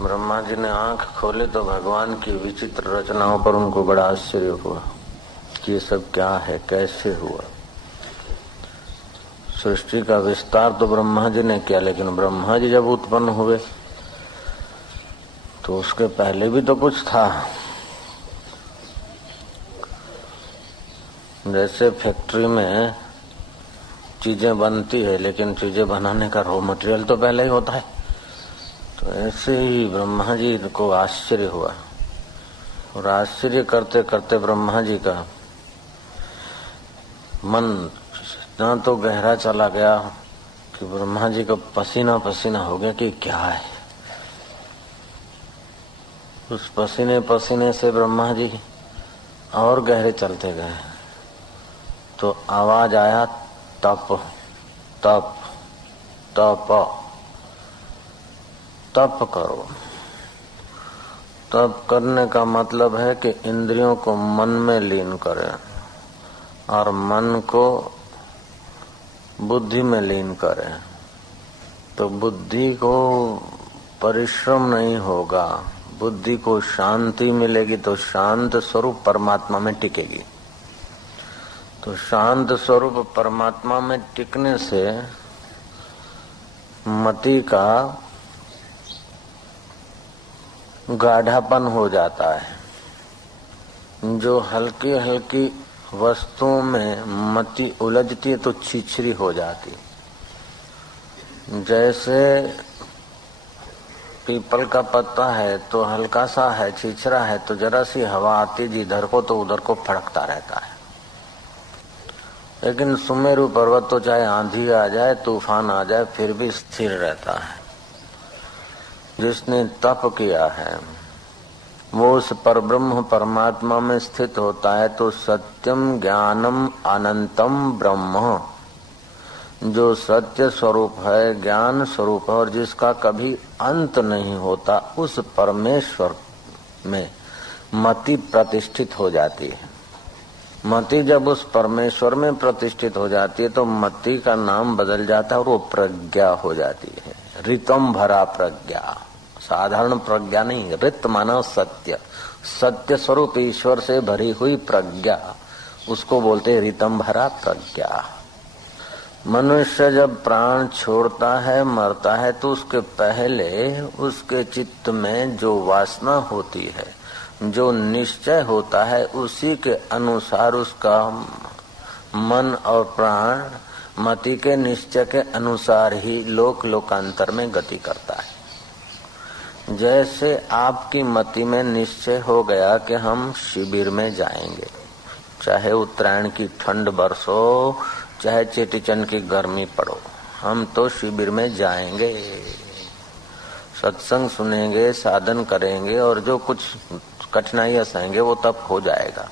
ब्रह्मा जी ने आंख खोले तो भगवान की विचित्र रचनाओं पर उनको बड़ा आश्चर्य हुआ कि ये सब क्या है, कैसे हुआ। सृष्टि का विस्तार तो ब्रह्मा जी ने किया, लेकिन ब्रह्मा जी जब उत्पन्न हुए तो उसके पहले भी तो कुछ था। जैसे फैक्ट्री में चीजें बनती है, लेकिन चीजें बनाने का रॉ मटेरियल तो पहले ही होता है। तो ऐसे ही ब्रह्मा जी को आश्चर्य हुआ, और आश्चर्य करते करते ब्रह्मा जी का मन इतना तो गहरा चला गया कि ब्रह्मा जी का पसीना पसीना हो गया कि क्या है। उस पसीने पसीने से ब्रह्मा जी और गहरे चलते गए तो आवाज आया, तप तप तप तप करो। तप करने का मतलब है कि इंद्रियों को मन में लीन करें और मन को बुद्धि में लीन करें। तो बुद्धि को परिश्रम नहीं होगा, बुद्धि को शांति मिलेगी, तो शांत स्वरूप परमात्मा में टिकेगी। तो शांत स्वरूप परमात्मा में टिकने से मति का गाढ़ापन हो जाता है। जो हल्की हल्की वस्तुओं में मति उलझती है तो छिछरी हो जाती। जैसे पीपल का पत्ता है तो हल्का सा है, छिछरा है, तो जरा सी हवा आती जिधर को तो उधर को फड़कता रहता है। लेकिन सुमेरु पर्वत तो चाहे आंधी आ जाए, तूफान आ जाए, फिर भी स्थिर रहता है। जिसने तप किया है वो उस परब्रह्म परमात्मा में स्थित होता है। तो सत्यम ज्ञानम अनंतम ब्रह्म, जो सत्य स्वरूप है, ज्ञान स्वरूप है और जिसका कभी अंत नहीं होता, उस परमेश्वर में मति प्रतिष्ठित हो जाती है। मति जब उस परमेश्वर में प्रतिष्ठित हो जाती है तो मति का नाम बदल जाता है और वो प्रज्ञा हो जाती है। ऋतम भरा प्रज्ञा, साधारण प्रज्ञा नहीं, ऋत माना सत्य, सत्य स्वरूप ईश्वर से भरी हुई प्रज्ञा, उसको बोलते हैं ऋतम भरा प्रज्ञा। मनुष्य जब प्राण छोड़ता है, मरता है, तो उसके पहले उसके चित्त में जो वासना होती है, जो निश्चय होता है, उसी के अनुसार उसका मन और प्राण मति के निश्चय के अनुसार ही लोक लोकांतर में गति करता है। जैसे आपकी मति में निश्चय हो गया कि हम शिविर में जाएंगे, चाहे उत्तरायण की ठंड बरसो, चाहे चेटीचंड की गर्मी पड़ो, हम तो शिविर में जाएंगे, सत्संग सुनेंगे, साधन करेंगे, और जो कुछ कठिनाइयां सहेंगे वो तब हो जाएगा।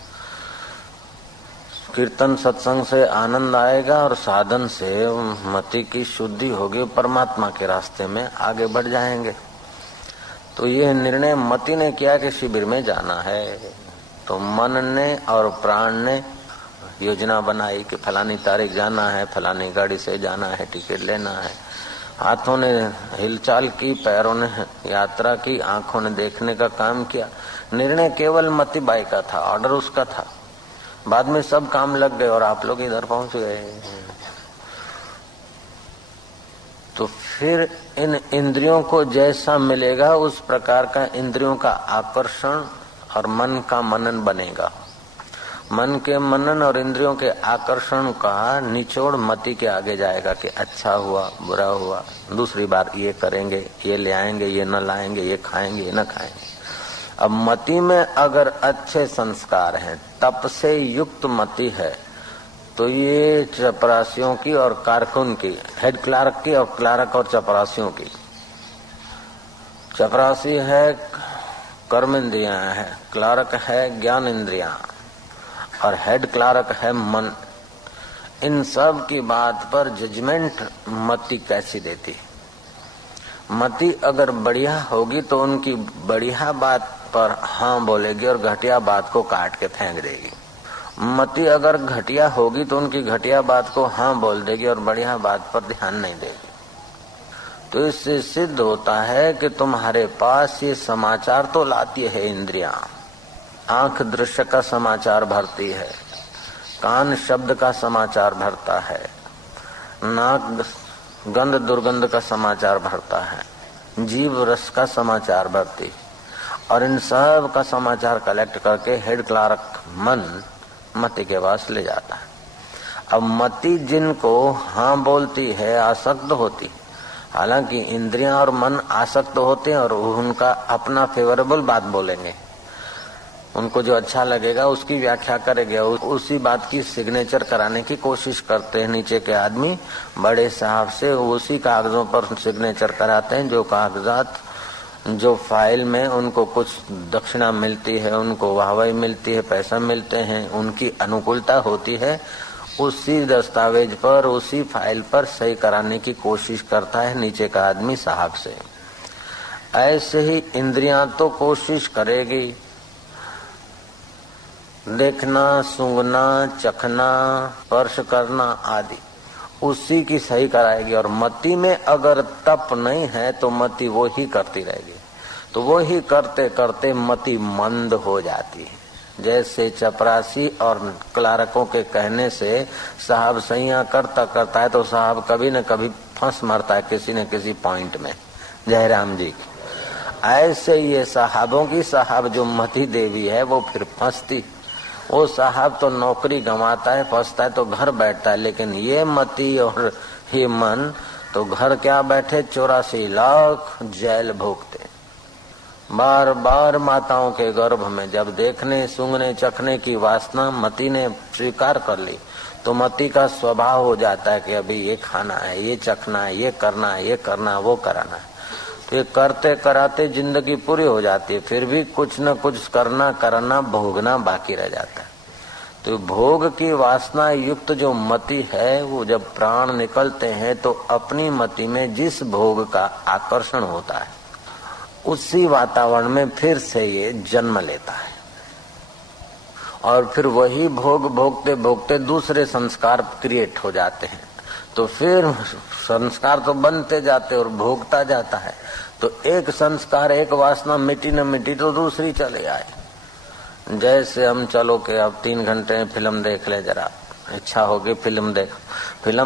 कीर्तन सत्संग से आनंद आएगा और साधन से मति की शुद्धि होगी, परमात्मा के रास्ते में आगे बढ़ जाएंगे। तो ये निर्णय मति ने किया कि शिविर में जाना है, तो मन ने और प्राण ने योजना बनाई कि फलानी तारीख जाना है, फलानी गाड़ी से जाना है, टिकट लेना है। हाथों ने हिलचाल की, पैरों ने यात्रा की, आंखों ने देखने का काम किया। निर्णय केवल मति बाई का था, ऑर्डर उसका था। बाद में सब काम लग गए और आप लोग इधर पहुंच गए। तो फिर इन इंद्रियों को जैसा मिलेगा उस प्रकार का इंद्रियों का आकर्षण और मन का मनन बनेगा। मन के मनन और इंद्रियों के आकर्षण का निचोड़ मति के आगे जाएगा कि अच्छा हुआ, बुरा हुआ, दूसरी बार ये करेंगे, ये ले आएंगे, ये न लाएंगे, ये खाएंगे, ये न खाएंगे। अब मति में अगर अच्छे संस्कार हैं, तप से युक्त मति है, तो ये चपरासियों की और कारकुन की, हेड क्लार्क की और क्लार्क और चपरासियों की। चपरासी है कर्म इंद्रियां है, क्लार्क है ज्ञान इंद्रियां और हेड क्लार्क है मन। इन सब की बात पर जजमेंट मति कैसी देती। मति अगर बढ़िया होगी तो उनकी बढ़िया बात पर हाँ बोलेगी और घटिया बात को काट के फेंक देगी। मति अगर घटिया होगी तो उनकी घटिया बात को हाँ बोल देगी और बढ़िया बात पर ध्यान नहीं देगी। तो इससे सिद्ध होता है कि तुम्हारे पास ये समाचार तो लाती है इंद्रियां। आंख दृश्य का समाचार भरती है, कान शब्द का समाचार भरता है, नाक गंध दुर्गंध का समाचार भरता है, जीव रस का समाचार भरती, और इन सब का समाचार कलेक्ट करके हेड क्लार्क मन मति के पास ले जाता है। अब मति जिनको हाँ बोलती है, आसक्त होती, हालांकि इंद्रियां और मन आसक्त होते हैं और उनका अपना फेवरेबल बात बोलेंगे, उनको जो अच्छा लगेगा उसकी व्याख्या करेंगे, उसी बात की सिग्नेचर कराने की कोशिश करते हैं। नीचे के आदमी बड़े साहब से उसी कागजों पर सिग्नेचर कराते हैं, जो कागजात जो फाइल में उनको कुछ दक्षिणा मिलती है, उनको वाहवाही मिलती है, पैसा मिलते हैं, उनकी अनुकूलता होती है, उसी दस्तावेज पर उसी फाइल पर सही कराने की कोशिश करता है नीचे का आदमी साहब से। ऐसे ही इंद्रियां तो कोशिश करेगी, देखना, सूंघना, चखना, स्पर्श करना आदि उसी की सही कराएगी। और मति में अगर तप नहीं है तो मति वो ही करती रहेगी, तो वो ही करते करते मति मंद हो जाती है। जैसे चपरासी और क्लारकों के कहने से साहब सैया करता करता है तो साहब कभी न कभी फंस मरता है किसी न किसी पॉइंट में। जयराम जी की ऐसे ये साहबों की साहब जो मति देवी है वो फिर फंसती। वो साहब तो नौकरी गंवाता है, फंसता है तो घर बैठता है, लेकिन ये मति और ये मन तो घर क्या बैठे 84 लाख जेल भोगते। बार बार माताओं के गर्भ में जब देखने सूंघने चखने की वासना मति ने स्वीकार कर ली तो मति का स्वभाव हो जाता है कि अभी ये खाना है, ये चखना है, ये करना है, ये करना है, वो कराना है। तो ये करते कराते जिंदगी पूरी हो जाती है, फिर भी कुछ न कुछ करना भोगना बाकी रह जाता है। तो भोग की वासना युक्त जो मति है वो जब प्राण निकलते हैं तो अपनी मति में जिस भोग का आकर्षण होता है उसी वातावरण में फिर से ये जन्म लेता है, और फिर वही भोग भोगते भोगते दूसरे संस्कार क्रिएट हो जाते हैं। तो फिर संस्कार तो बनते जाते और भोगता जाता है। तो एक संस्कार एक वासना मिटी न मिटी तो दूसरी चले आए। जैसे हम चलो कि अब 3 घंटे फिल्म देख ले, जरा इच्छा होगी फिल्म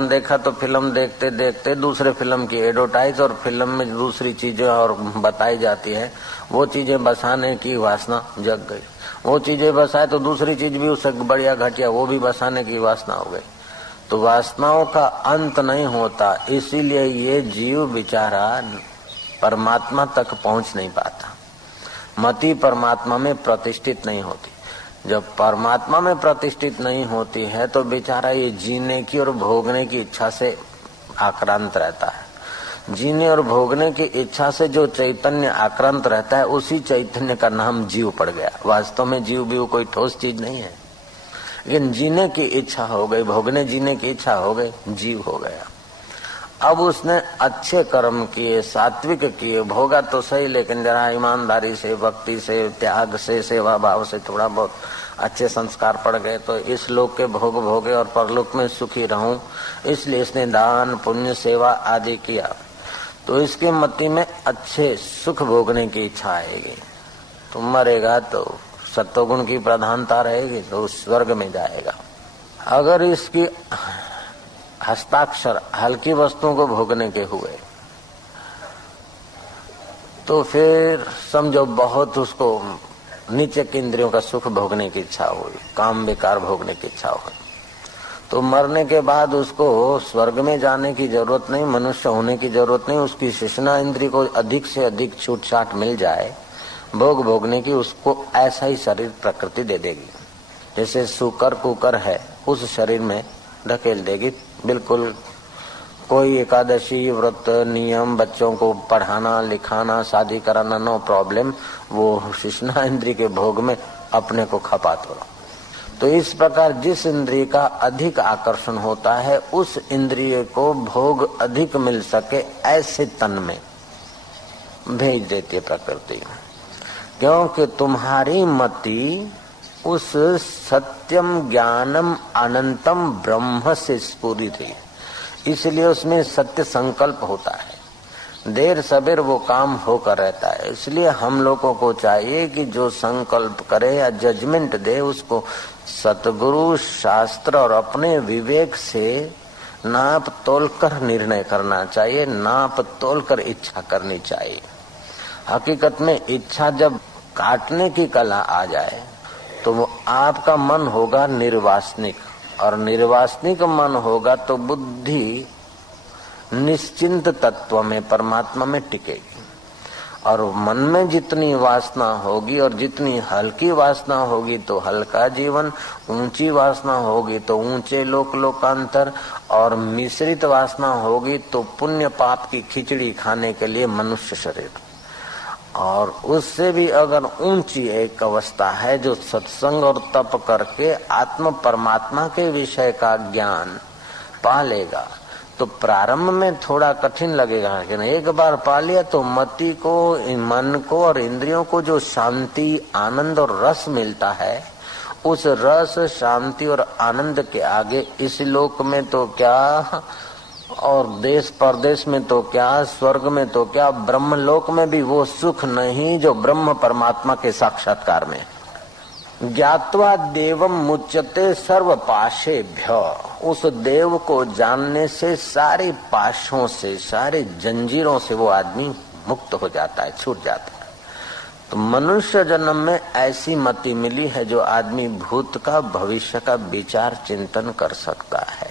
देखा तो फिल्म देखते देखते दूसरे फिल्म की एडवर्टाइज और फिल्म में दूसरी चीजें और बताई जाती है, वो चीजें बसाने की वासना जग गई। वो चीजें बसाए तो दूसरी चीज भी उससे बढ़िया घटिया वो भी बसाने की वासना हो गई। तो वासनाओं का अंत नहीं होता, इसीलिए ये जीव बेचारा परमात्मा तक पहुंच नहीं पाता। मति परमात्मा में प्रतिष्ठित नहीं होती। जब परमात्मा में प्रतिष्ठित नहीं होती है तो बेचारा ये जीने की और भोगने की इच्छा से आक्रांत रहता है। जीने और भोगने की इच्छा से जो चैतन्य आक्रांत रहता है उसी चैतन्य का नाम जीव पड़ गया। वास्तव में जीव भी कोई ठोस चीज नहीं है, लेकिन जीने की इच्छा हो गई, भोगने जीने की इच्छा हो गई, जीव हो गया। अब उसने अच्छे कर्म किए, सात्विक किए, भोगा तो सही, लेकिन जरा ईमानदारी से, भक्ति से, त्याग से, सेवा भाव से थोड़ा बहुत अच्छे संस्कार पड़ गए तो इस लोक के भोग भोगे और परलोक में सुखी रहूं, इसलिए इसने दान पुण्य सेवा आदि किया। तो इसके मति में अच्छे सुख भोगने की इच्छा आएगी। तो मरेगा तो सत्वगुण की प्रधानता रहेगी तो स्वर्ग में जाएगा। अगर इसकी हस्ताक्षर हल्की वस्तुओं को भोगने के हुए तो फिर समझो बहुत उसको नीचे के इंद्रियों का सुख भोगने की इच्छा हुई, काम बेकार भोगने की इच्छा हुई, तो मरने के बाद उसको स्वर्ग में जाने की जरूरत नहीं, मनुष्य होने की जरूरत नहीं। उसकी शेषना इंद्रिय को अधिक से अधिक छूट छाट मिल जाए भोग भोगने की, उसको ऐसा ही शरीर प्रकृति दे देगी। जैसे सुकर कुकर है उस शरीर में ढकेल देगी। बिल्कुल कोई एकादशी व्रत नियम, बच्चों को पढ़ाना लिखाना शादी कराना नो प्रॉब्लम, वो शेषना इंद्रिय के भोग में अपने को खपा तोड़ो। तो इस प्रकार जिस इंद्रिय का अधिक आकर्षण होता है उस इंद्रिय को भोग अधिक मिल सके ऐसे तन में भेज देती है प्रकृति, क्योंकि तुम्हारी मति उस सत्यम ज्ञानम अनंतम ब्रह्म से स्फुरित है, इसलिए उसमें सत्य संकल्प होता है। देर सबेर वो काम होकर रहता है। इसलिए हम लोगों को चाहिए कि जो संकल्प करे या जजमेंट दे उसको सतगुरु, शास्त्र और अपने विवेक से नाप तोल कर निर्णय करना चाहिए, नाप तोल कर इच्छा करनी चाहिए। हकीकत में इच्छा जब काटने की कला आ जाए तो वो आपका मन होगा निर्वासनिक, और निर्वासनिक मन होगा तो बुद्धि निश्चिंत तत्व में, परमात्मा में टिकेगी। और मन में जितनी वासना होगी और जितनी हल्की वासना होगी तो हल्का जीवन, ऊंची वासना होगी तो ऊंचे लोकांतर, और मिश्रित वासना होगी तो पुण्य पाप की खिचड़ी खाने के लिए मनुष्य शरीर। और उससे भी अगर ऊंची एक अवस्था है जो सत्संग और तप करके आत्म परमात्मा के विषय का ज्ञान पा लेगा, तो प्रारंभ में थोड़ा कठिन लगेगा, लेकिन एक बार पा लिया तो मति को, मन को और इंद्रियों को जो शांति, आनंद और रस मिलता है, उस रस, शांति और आनंद के आगे इस लोक में तो क्या और देश परदेश में तो क्या, स्वर्ग में तो क्या, ब्रह्मलोक में भी वो सुख नहीं जो ब्रह्म परमात्मा के साक्षात्कार में। ज्ञात्वा देवम मुच्यते सर्व पाशेभ्य, उस देव को जानने से सारे पाशों से, सारे जंजीरों से वो आदमी मुक्त हो जाता है, छूट जाता है। तो मनुष्य जन्म में ऐसी मति मिली है जो आदमी भूत का, भविष्य का विचार चिंतन कर सकता है।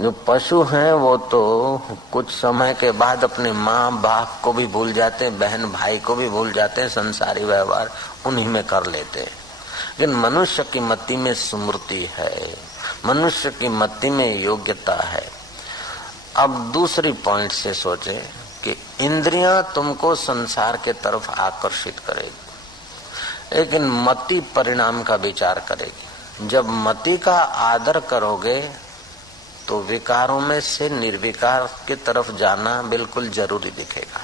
जो पशु हैं वो तो कुछ समय के बाद अपने माँ बाप को भी भूल जाते हैं, बहन भाई को भी भूल जाते हैं, संसारी व्यवहार उन्हीं में कर लेते हैं। लेकिन मनुष्य की मति में स्मृति है, मनुष्य की मति में योग्यता है। अब दूसरी पॉइंट से सोचे कि इंद्रियां तुमको संसार के तरफ आकर्षित करेगी, लेकिन मति परिणाम का विचार करेगी। जब मति का आदर करोगे तो विकारों में से निर्विकार की तरफ जाना बिल्कुल जरूरी दिखेगा।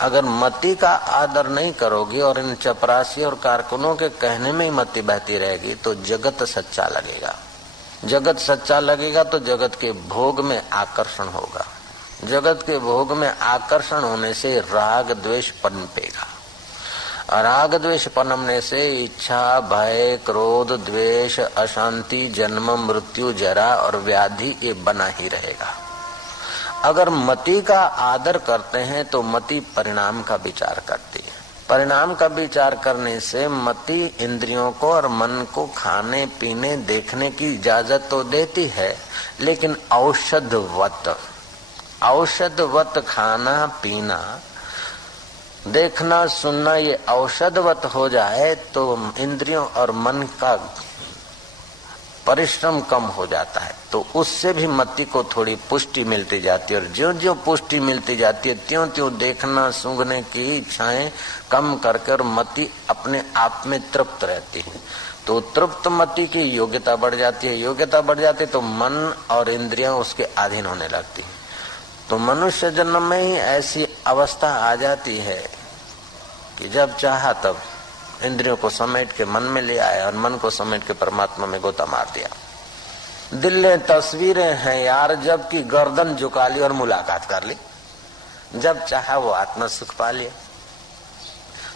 अगर मति का आदर नहीं करोगी और इन चपरासी और कारकुनों के कहने में ही मति बहती रहेगी तो जगत सच्चा लगेगा। जगत सच्चा लगेगा तो जगत के भोग में आकर्षण होगा। जगत के भोग में आकर्षण होने से राग द्वेष पनपेगा। राग द्वेष पनपने से इच्छा, भय, क्रोध, द्वेष, अशांति, जन्म, मृत्यु, जरा और व्याधि ये बना ही रहेगा। अगर मति का आदर करते हैं तो मति परिणाम का विचार करती है। परिणाम का विचार करने से मति इंद्रियों को और मन को खाने पीने देखने की इजाजत तो देती है, लेकिन औषधवत खाना पीना, देखना सुनना ये औषधवत हो जाए तो इंद्रियों और मन का परिश्रम कम हो जाता है, तो उससे भी मति को थोड़ी पुष्टि मिलती जाती है। और ज्यों ज्यों पुष्टि मिलती जाती है त्यों त्यों देखना सूंघने की इच्छाएं कम करके और मति अपने आप में तृप्त रहती है। तो तृप्त मति की योग्यता बढ़ जाती है, योग्यता बढ़ जाती है तो मन और इंद्रियां उसके अधीन होने लगती है। तो मनुष्य जन्म में ही ऐसी अवस्था आ जाती है कि जब चाहा तब इंद्रियों को समेट के मन में ले आया और मन को समेट के परमात्मा में गोता मार दिया। दिल ने तस्वीरें हैं यार, जब की गर्दन झुका ली और मुलाकात कर ली, जब चाहा वो आत्म सुख पा लिया।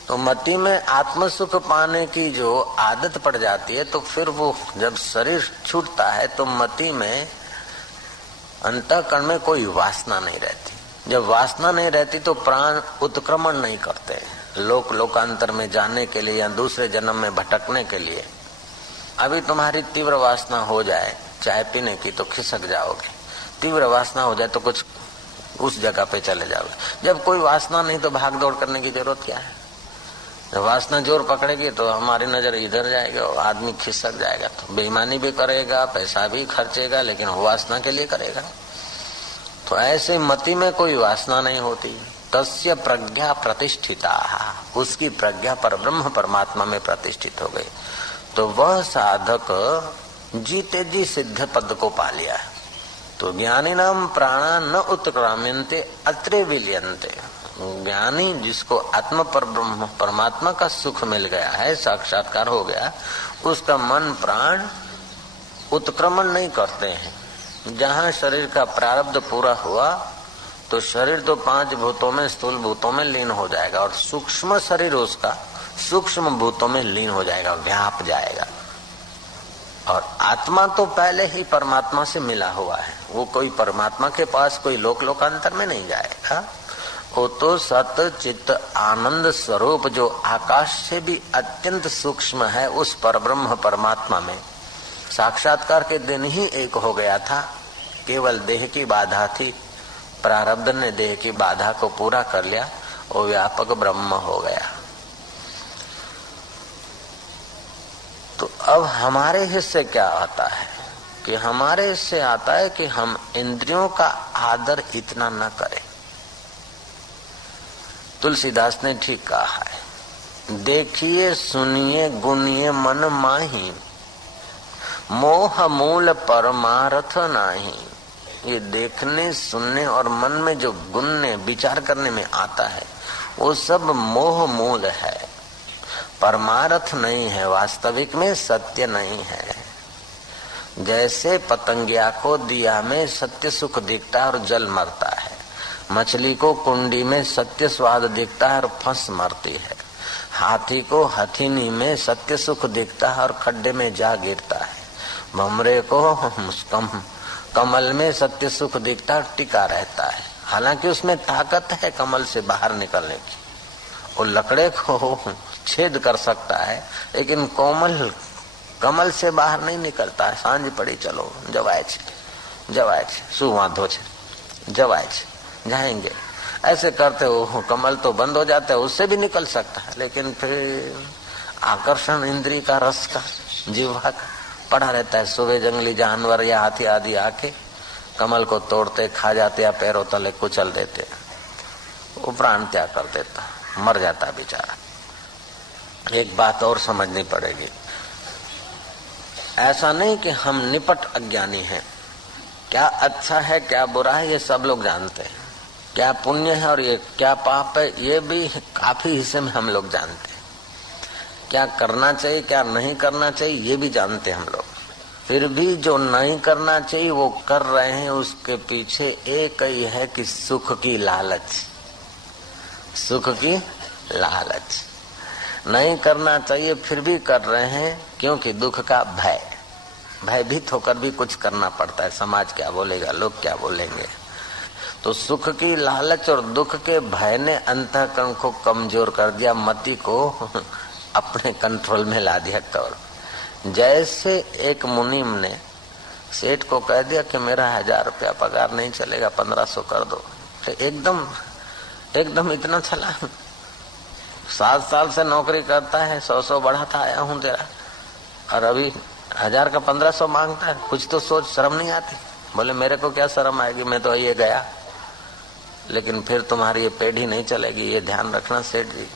तो मति में आत्म सुख पाने की जो आदत पड़ जाती है तो फिर वो जब शरीर छूटता है तो मति में, अंतःकरण में कोई वासना नहीं रहती। जब वासना नहीं रहती तो प्राण उत्क्रमण नहीं करते लोकांतर में जाने के लिए या दूसरे जन्म में भटकने के लिए। अभी तुम्हारी तीव्र वासना हो जाए चाय पीने की तो खिसक जाओगे, तीव्र वासना हो जाए तो कुछ उस जगह पे चले जाओगे। जब कोई वासना नहीं तो भाग दौड़ करने की जरूरत क्या है। जब वासना जोर पकड़ेगी तो हमारी नजर इधर जाएगी और आदमी खिसक जाएगा, तो बेईमानी भी करेगा, पैसा भी खर्चेगा, लेकिन वासना के लिए करेगा। तो ऐसे मति में कोई वासना नहीं होती। तस्य प्रज्ञा प्रतिष्ठिता, उसकी प्रज्ञा पर ब्रह्म परमात्मा में प्रतिष्ठित हो गई। तो वह साधक जीते जी सिद्ध पद को पा लिया है। तो ज्ञानी नाम प्राणा न उत्क्राम्यन्ते अत्रे विलियन्ते। ज्ञानी जिसको आत्म पर ब्रह्म परमात्मा का सुख मिल गया है, साक्षात्कार हो गया, उसका मन प्राण उत्क्रमण नहीं करते हैं। जहाँ शरीर का प्रारब्ध पूरा हुआ तो शरीर तो 5 भूतों में, स्थूल भूतों में लीन हो जाएगा और सूक्ष्म शरीर उसका सूक्ष्म भूतों में लीन हो जाएगा, व्याप जाएगा। और आत्मा तो पहले ही परमात्मा से मिला हुआ है, वो कोई परमात्मा के पास कोई लोकांतर में नहीं जाएगा। वो तो सत चित्त आनंद स्वरूप जो आकाश से भी अत्यंत सूक्ष्म है, उस परब्रह्म परमात्मा में साक्षात्कार के दिन ही एक हो गया था। केवल देह की बाधा थी, प्रारब्ध ने देह की बाधा को पूरा कर लिया, वो व्यापक ब्रह्म हो गया। तो अब हमारे हिस्से क्या आता है कि हमारे हिस्से आता है कि हम इंद्रियों का आदर इतना न करें। तुलसीदास ने ठीक कहा है, देखिए सुनिए गुनिए मन माही, मोह मूल परमार्थ नाही। ये देखने सुनने और मन में जो गुनने विचार करने में आता है वो सब मोह मूल है, परमार्थ नहीं है, वास्तविक में सत्य नहीं है। जैसे पतंगिया को दिया में सत्य सुख दिखता है और जल मरता है, मछली को कुंडी में सत्य स्वाद दिखता है और फंस मरती है, हाथी को हथीनी में सत्य सुख दिखता है और खड्डे में जा गिरता है, भमरे को कमल में सत्य सुख दिखता है और टिका रहता है। हालांकि उसमें ताकत है कमल से बाहर निकलने की, वो लकड़े को छेद कर सकता है, लेकिन कमल से बाहर नहीं निकलता है। सांझ पड़ी चलो जवाय शू वांधो छे जवाय जाएंगे, ऐसे करते हो कमल तो बंद हो जाता है, उससे भी निकल सकता है, लेकिन फिर आकर्षण इंद्री का रस का जीवा का पड़ा रहता है। सुबह जंगली जानवर या हाथी आदि आके कमल को तोड़ते खा जाते या पैरों तले कुचल देते, वो प्राण त्याग कर देता, मर जाता बेचारा। एक बात और समझनी पड़ेगी, ऐसा नहीं कि हम निपट अज्ञानी हैं, क्या अच्छा है क्या बुरा है ये सब लोग जानते हैं, क्या पुण्य है और ये क्या पाप है ये भी काफी हिस्से में हम लोग जानते हैं, क्या करना चाहिए क्या नहीं करना चाहिए ये भी जानते हैं हम लोग। फिर भी जो नहीं करना चाहिए वो कर रहे हैं, उसके पीछे एक ही है कि सुख की लालच, सुख की लालच। नहीं करना चाहिए फिर भी कर रहे हैं, क्योंकि दुख का भय, भयभीत होकर भी कुछ करना पड़ता है, समाज क्या बोलेगा, लोग क्या बोलेंगे। तो सुख की लालच और दुख के भय ने अंतःकरण को कमजोर कर दिया, मति को अपने कंट्रोल में ला दिया कवर। जैसे एक मुनीम ने सेठ को कह दिया कि मेरा 1000 रुपया पगार नहीं चलेगा, 1500 कर दो, तो एकदम इतना चला। 7 साल से नौकरी करता है, 100 बढ़ाता आया हूँ तेरा, और अभी 1000 का 1500 मांगता है। कुछ तो सोच, शर्म नहीं आती? बोले मेरे को क्या शर्म आएगी, मैं तो ये गया, लेकिन फिर तुम्हारी ये पेढ़ी नहीं चलेगी, ये ध्यान रखना सेठ जी।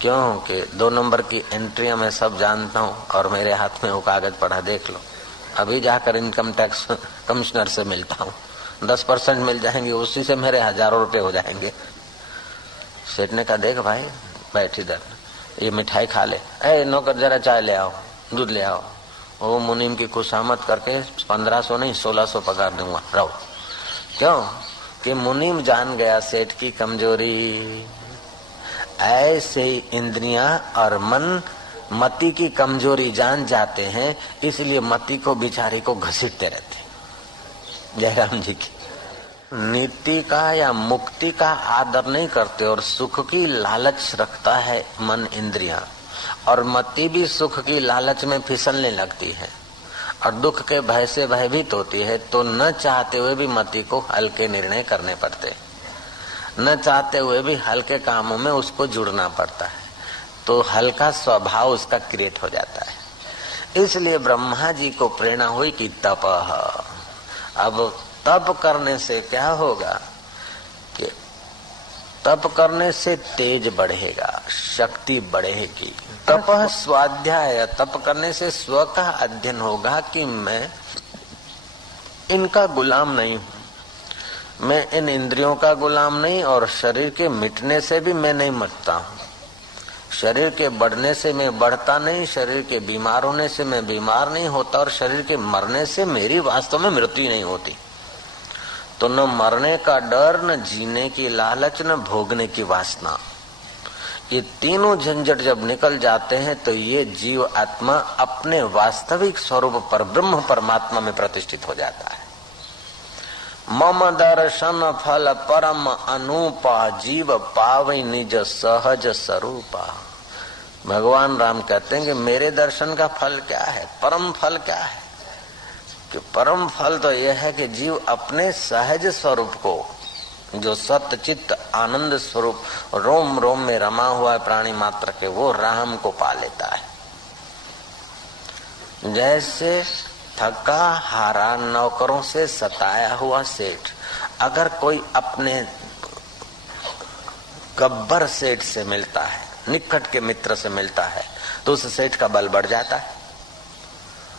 क्यों कि 2 नंबर की एंट्रियां मैं सब जानता हूँ और मेरे हाथ में वो कागज पड़ा, देख लो। अभी जाकर इनकम टैक्स कमिश्नर से मिलता हूँ, 10% मिल जाएंगे, उसी से मेरे हजारों रुपए हो जाएंगे। सेठ ने कहा देख भाई बैठ इधर, ये मिठाई खा ले, ए नौकर जरा चाय ले आओ, दूध ले आओ। वो मुनीम की खुशामद करके 1500 नहीं 1600 पगार दूंगा, रहो। क्यों कि मुनीम जान गया सेठ की कमजोरी। ऐसे इंद्रियां और मन मति की कमजोरी जान जाते हैं, इसलिए मति को बिचारी को घसीटते रहते। जयराम जी की नीति का या मुक्ति का आदर नहीं करते और सुख की लालच रखता है मन इंद्रियां, और मति भी सुख की लालच में फिसलने लगती है और दुख के भय से भयभीत होती है। तो न चाहते हुए भी मति को हल्के निर्णय करने पड़ते, न चाहते हुए भी हल्के कामों में उसको जुड़ना पड़ता है, तो हल्का स्वभाव उसका क्रिएट हो जाता है। इसलिए ब्रह्मा जी को प्रेरणा हुई कि तप। अब तप करने से क्या होगा कि तप करने से तेज बढ़ेगा, शक्ति बढ़ेगी। तप स्वाध्याय, तप करने से स्व का अध्ययन होगा कि मैं इनका गुलाम नहीं हूं, मैं इन इंद्रियों का गुलाम नहीं, और शरीर के मिटने से भी मैं नहीं मरता हूँ, शरीर के बढ़ने से मैं बढ़ता नहीं, शरीर के बीमार होने से मैं बीमार नहीं होता, और शरीर के मरने से मेरी वास्तव में मृत्यु नहीं होती। तो न मरने का डर, न जीने की लालच, न भोगने की वासना। ये तीनों झंझट जब निकल जाते हैं तो ये जीव आत्मा अपने वास्तविक स्वरूप पर ब्रह्म परमात्मा में प्रतिष्ठित हो जाता है। मम दर्शन फल परम अनुपा, जीव पावै निज सहज स्वरूपा। भगवान राम कहते हैं कि मेरे दर्शन का फल क्या है, परम फल क्या है? कि परम फल तो यह है कि जीव अपने सहज स्वरूप को, जो सत्य चित्त आनंद स्वरूप रोम रोम में रमा हुआ है प्राणी मात्र के, वो राम को पा लेता है। जैसे थका हारा नौकरों से सताया हुआ सेठ अगर कोई अपने गब्बर सेठ से मिलता है, निकट के मित्र से मिलता है, तो उस सेठ का बल बढ़ जाता है।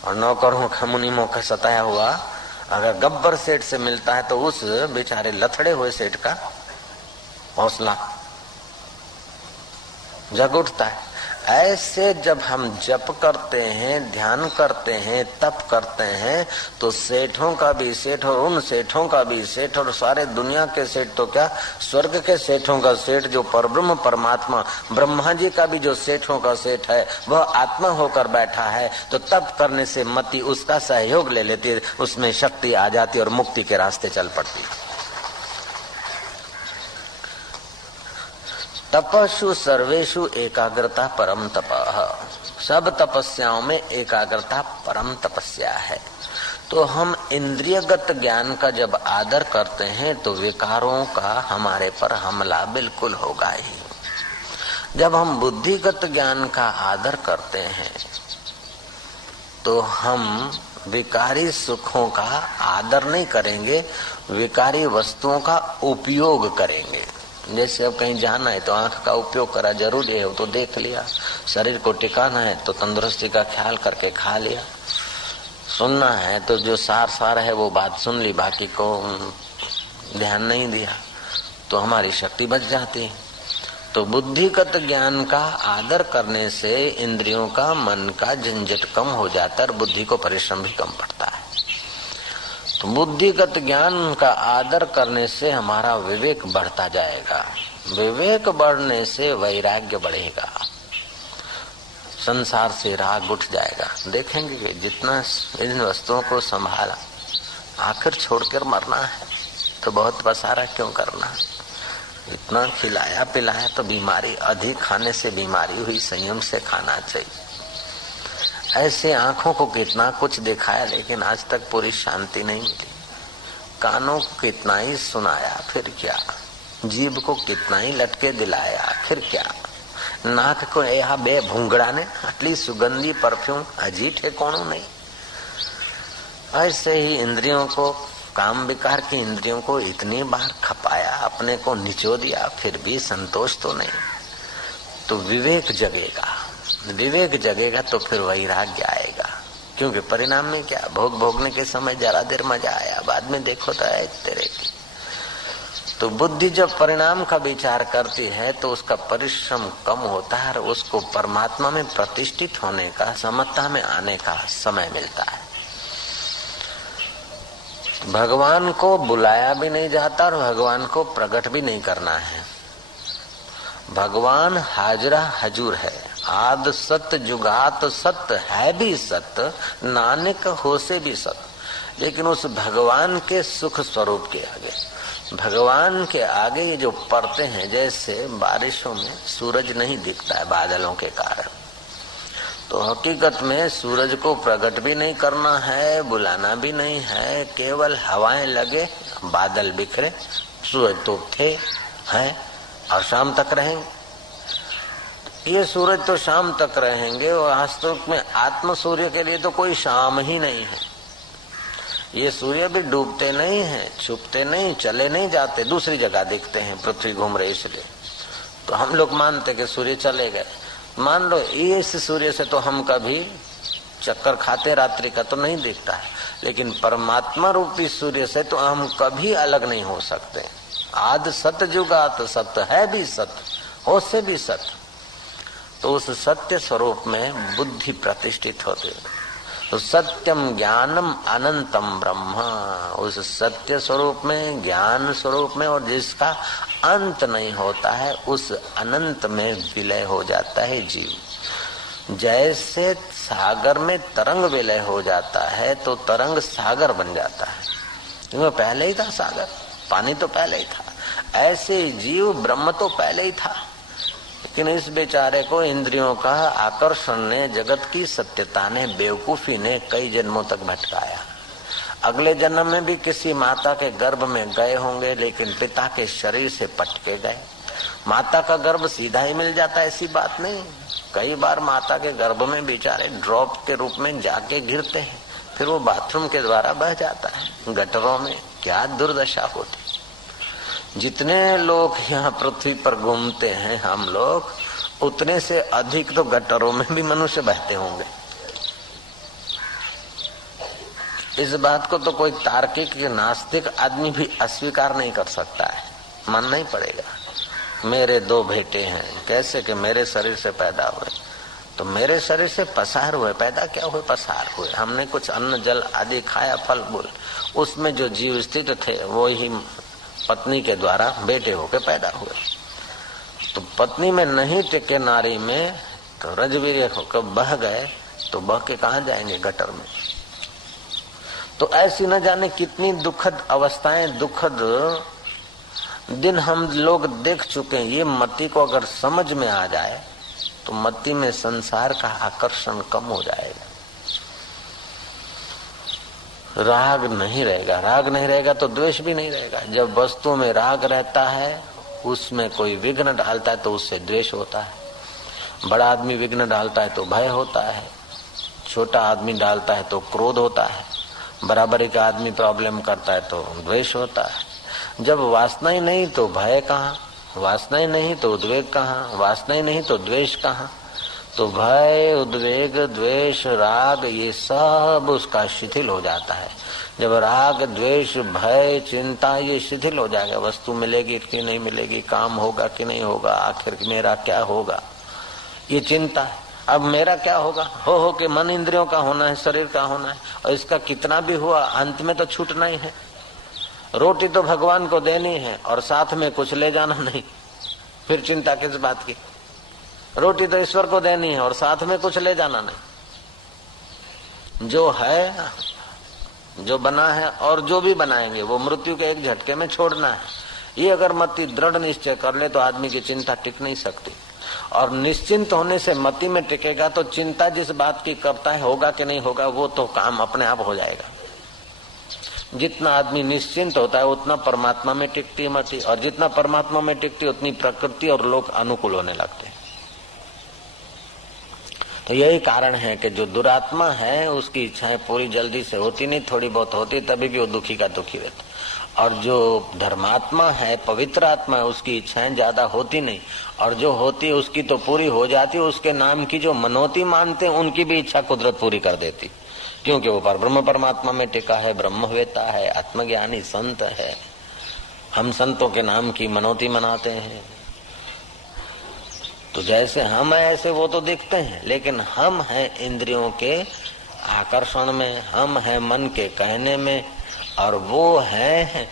और नौकरों का मुनीमों का सताया हुआ अगर गब्बर सेठ से मिलता है तो उस बेचारे लथड़े हुए सेठ का हौसला जग उठता है। ऐसे जब हम जप करते हैं, ध्यान करते हैं, तप करते हैं, तो सेठों का भी सेठ और उन सेठों का भी सेठ और सारे दुनिया के सेठ तो क्या, स्वर्ग के सेठों का सेठ जो परब्रह्म परमात्मा ब्रह्मा जी का भी जो सेठों का सेठ है वह आत्मा होकर बैठा है। तो तप करने से मति उसका सहयोग ले लेती है, उसमें शक्ति आ जाती और मुक्ति के रास्ते चल पड़ती है। तपस्ु सर्वेषु एकाग्रता परम तपः। सब तपस्याओं में एकाग्रता परम तपस्या है। तो हम इंद्रियगत ज्ञान का जब आदर करते हैं तो विकारों का हमारे पर हमला बिल्कुल होगा ही। जब हम बुद्धिगत ज्ञान का आदर करते हैं तो हम विकारी सुखों का आदर नहीं करेंगे, विकारी वस्तुओं का उपयोग करेंगे। जैसे अब कहीं जाना है तो आंख का उपयोग करा, जरूरी है वो तो देख लिया। शरीर को टिकाना है तो तंदुरुस्ती का ख्याल करके खा लिया। सुनना है तो जो सार है वो बात सुन ली, बाकी को ध्यान नहीं दिया तो हमारी शक्ति बच जाती है। तो बुद्धिगत ज्ञान का आदर करने से इंद्रियों का, मन का झंझट कम हो जाता है और बुद्धि को परिश्रम भी कम पड़ता है। तो बुद्धिगत ज्ञान का आदर करने से हमारा विवेक बढ़ता जाएगा, विवेक बढ़ने से वैराग्य बढ़ेगा, संसार से राग उठ जाएगा। देखेंगे कि जितना इन वस्तुओं को संभाला, आखिर छोड़कर मरना है तो बहुत पसारा क्यों करना। इतना खिलाया पिलाया तो बीमारी, अधिक खाने से बीमारी हुई, संयम से खाना चाहिए। ऐसे आंखों को कितना कुछ दिखाया लेकिन आज तक पूरी शांति नहीं मिली। कानों को कितना ही सुनाया फिर क्या, जीभ को कितना ही लटके दिलाया फिर क्या, नाक को यह बे भूंगड़ा ने आटली सुगंधी परफ्यूम हजी ठेकोणो नहीं। ऐसे ही इंद्रियों को, काम विकार की इंद्रियों को इतनी बार खपाया, अपने को निचो दिया, फिर भी संतोष तो नहीं। तो विवेक जगेगा, विवेक जगेगा तो फिर वैराग्य आएगा। क्योंकि परिणाम में क्या, भोग भोगने के समय जरा देर मजा आया, बाद में देखो तो है तेरे की। तो बुद्धि जब परिणाम का विचार करती है तो उसका परिश्रम कम होता है और उसको परमात्मा में प्रतिष्ठित होने का, समता में आने का समय मिलता है। भगवान को बुलाया भी नहीं जाता और भगवान को प्रकट भी नहीं करना है। भगवान हाजरा हजूर है, आद सत्य जुगात सत्य है भी सत्य, नानक हो से भी सत्य। लेकिन उस भगवान के सुख स्वरूप के आगे, भगवान के आगे ये जो पड़ते हैं, जैसे बारिशों में सूरज नहीं दिखता है बादलों के कारण, तो हकीकत में सूरज को प्रकट भी नहीं करना है, बुलाना भी नहीं है, केवल हवाएं लगे, बादल बिखरे, सूरज तो थे हैं और शाम तक रहेंगे। ये सूरज तो शाम तक रहेंगे और वास्तव में आत्म सूर्य के लिए तो कोई शाम ही नहीं है। ये सूर्य भी डूबते नहीं हैं, छुपते नहीं, चले नहीं जाते, दूसरी जगह दिखते हैं, पृथ्वी घूम रही इसलिए। तो हम लोग मानते कि सूर्य चले गए। मान लो इस सूर्य से तो हम कभी चक्कर खाते रात्रि का तो नहीं दिखता है, लेकिन परमात्मा रूपी सूर्य से तो हम कभी अलग नहीं हो सकते। आद सत्य जुगात सत्य है भी सत्य, हो से भी सत्य। तो उस सत्य स्वरूप में बुद्धि प्रतिष्ठित होती है। तो सत्यम ज्ञानम अनंतम ब्रह्म, उस सत्य स्वरूप में, ज्ञान स्वरूप में, और जिसका अंत नहीं होता है, उस अनंत में विलय हो जाता है जीव। जैसे सागर में तरंग विलय हो जाता है तो तरंग सागर बन जाता है, क्योंकि पहले ही था सागर, पानी तो पहले ही था। ऐसे जीव ब्रह्म तो पहले ही था, लेकिन इस बेचारे को इंद्रियों का आकर्षण ने, जगत की सत्यता ने, बेवकूफी ने कई जन्मों तक भटकाया। अगले जन्म में भी किसी माता के गर्भ में गए होंगे, लेकिन पिता के शरीर से पटके गए। माता का गर्भ सीधा ही मिल जाता, ऐसी बात नहीं। कई बार माता के गर्भ में बेचारे ड्रॉप के रूप में जाके गिरते हैं, फिर वो बाथरूम के द्वारा बह जाता है गटरों में। क्या दुर्दशा होती। जितने लोग यहाँ पृथ्वी पर घूमते हैं हम लोग, उतने से अधिक तो गटरों में भी मनुष्य बहते होंगे। इस बात को तो कोई तार्किक नास्तिक आदमी भी अस्वीकार नहीं कर सकता है, मानना ही पड़ेगा। मेरे 2 बेटे हैं, कैसे कि मेरे शरीर से पैदा हुए, तो मेरे शरीर से पसार हुए, पैदा क्या हुए, पसार हुए। हमने कुछ अन्न जल आदि खाया, फल फूल, उसमें जो जीव स्थित थे वो ही पत्नी के द्वारा बेटे होके पैदा हुए। तो पत्नी में नहीं टिके नारी में, तो रजवीर्य होकर बह गए, तो बह के कहाँ जाएंगे, गटर में। तो ऐसी न जाने कितनी दुखद अवस्थाएं, दुखद दिन हम लोग देख चुके हैं। ये मति को अगर समझ में आ जाए तो मति में संसार का आकर्षण कम हो जाएगा, राग नहीं रहेगा। राग नहीं रहेगा तो द्वेष भी नहीं रहेगा। जब वस्तु में राग रहता है, उसमें कोई विघ्न डालता है तो उससे द्वेष होता है। बड़ा आदमी विघ्न डालता है तो भय होता है, छोटा आदमी डालता है तो क्रोध होता है, बराबरी का आदमी प्रॉब्लम करता है तो द्वेष होता है। जब वासना ही नहीं तो भय कहाँ, वासना ही नहीं तो उद्वेग कहाँ, वासना ही नहीं तो द्वेष कहाँ। तो भय, उद्वेग, द्वेष, राग, ये सब उसका शिथिल हो जाता है। जब राग, द्वेष, भय, चिंता ये शिथिल हो जाएगा, वस्तु मिलेगी कि नहीं मिलेगी, काम होगा कि नहीं होगा, आखिर मेरा क्या होगा, ये चिंता है। अब मेरा क्या होगा, हो के मन इंद्रियों का होना है, शरीर का होना है, और इसका कितना भी हुआ अंत में तो छूटना ही है। रोटी तो भगवान को देनी है और साथ में कुछ ले जाना नहीं, फिर चिंता किस बात की। रोटी तो ईश्वर को देनी है और साथ में कुछ ले जाना नहीं। जो है, जो बना है और जो भी बनाएंगे वो मृत्यु के एक झटके में छोड़ना है। ये अगर मति दृढ़ निश्चय कर ले तो आदमी की चिंता टिक नहीं सकती। और निश्चिंत होने से मति में टिकेगा तो चिंता जिस बात की करता है, होगा कि नहीं होगा, वो तो काम अपने आप हो जाएगा। जितना आदमी निश्चिंत होता है उतना परमात्मा में टिकती है मति, और जितना परमात्मा में टिकती है उतनी प्रकृति और लोग अनुकूल होने लगते हैं। तो यही कारण है कि जो दुरात्मा है उसकी इच्छाएं पूरी जल्दी से होती नहीं, थोड़ी बहुत होती, तभी भी वो दुखी का दुखी रहता। और जो धर्मात्मा है, पवित्र आत्मा है, उसकी इच्छाएं ज्यादा होती नहीं, और जो होती है उसकी तो पूरी हो जाती है। उसके नाम की जो मनोती मानते हैं उनकी भी इच्छा कुदरत पूरी कर देती, क्योंकि वो परब्रह्म परमात्मा में टिका है, ब्रह्मवेता है, आत्मज्ञानी संत है। हम संतों के नाम की मनोती मनाते हैं। तो जैसे हम हैं ऐसे वो तो दिखते हैं, लेकिन हम हैं इंद्रियों के आकर्षण में, हम हैं मन के कहने में, और वो है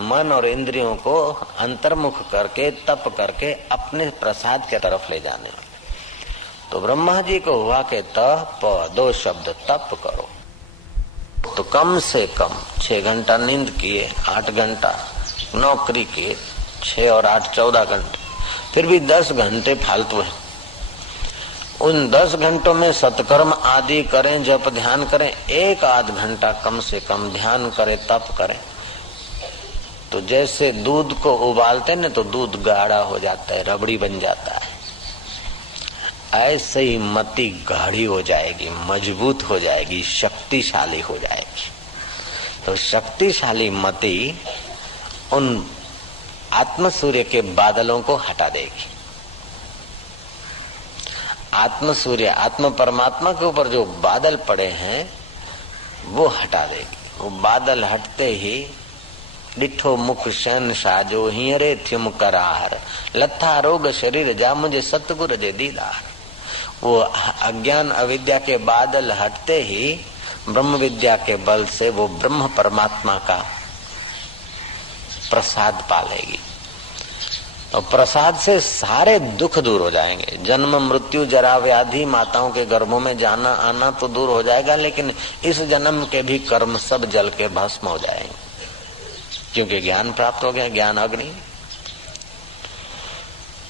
मन और इंद्रियों को अंतर्मुख करके, तप करके अपने प्रसाद की तरफ ले जाने वाले। तो ब्रह्मा जी को हुआ के तप, 2 शब्द तप करो। तो कम से कम 6 घंटा नींद किए, 8 घंटा नौकरी किए, 6 और 8 14 घंटे, फिर भी 10 घंटे फालतू है। उन 10 घंटों में सत्कर्म आदि करें, जप ध्यान करें, 1-8 घंटा कम से कम ध्यान करें, तप करें। तो जैसे दूध को उबालते हैं ना तो दूध गाढ़ा हो जाता है, रबड़ी बन जाता है, ऐसे ही मति गाढ़ी हो जाएगी, मजबूत हो जाएगी, शक्तिशाली हो जाएगी। तो शक्तिशाली मति उन आत्म सूर्य के बादलों को हटा देगी। आत्म सूर्य, आत्म परमात्मा के ऊपर जो बादल पड़े हैं वो हटा देगी। वो बादल हटते ही डिठो मुख शैन साजो हियरे थ्युम करार, लथा रोग शरीर जा मुझे सतगुर जे दीदार। वो अज्ञान अविद्या के बादल हटते ही ब्रह्म विद्या के बल से वो ब्रह्म परमात्मा का प्रसाद पालेगी। और प्रसाद से सारे दुख दूर हो जाएंगे। जन्म मृत्यु जरा व्याधि माताओं के गर्भों में जाना आना तो दूर हो जाएगा, लेकिन इस जन्म के भी कर्म सब जल के भस्म हो जाएंगे, क्योंकि ज्ञान प्राप्त हो गया। ज्ञान अग्नि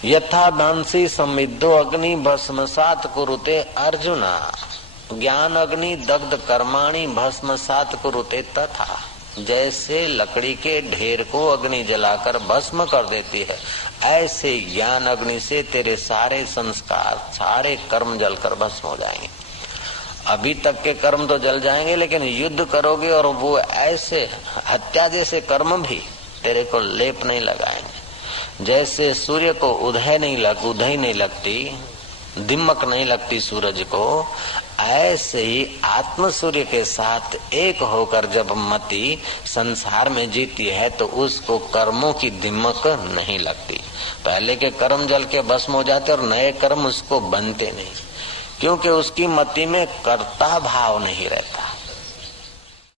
यथा दांसी समिद्धो अग्नि भस्मसात कुरुते अर्जुना, ज्ञान अग्नि दग्ध कर्माणि भस्मसात कुरुते तथा। जैसे लकड़ी के ढेर को अग्नि जलाकर भस्म कर देती है, ऐसे ज्ञान अग्नि से तेरे सारे संस्कार सारे कर्म जलकर भस्म हो जाएंगे। अभी तक के कर्म तो जल जाएंगे, लेकिन युद्ध करोगे और वो ऐसे हत्या जैसे कर्म भी तेरे को लेप नहीं लगाएंगे। जैसे सूर्य को उदय नहीं लगती, दिमक नहीं लगती सूरज को, ऐसे ही आत्म सूर्य के साथ एक होकर जब मति संसार में जीती है तो उसको कर्मों की दिमक नहीं लगती। पहले के कर्म जल के भस्म हो जाते और नए कर्म उसको बनते नहीं, क्योंकि उसकी मति में कर्ता भाव नहीं रहता।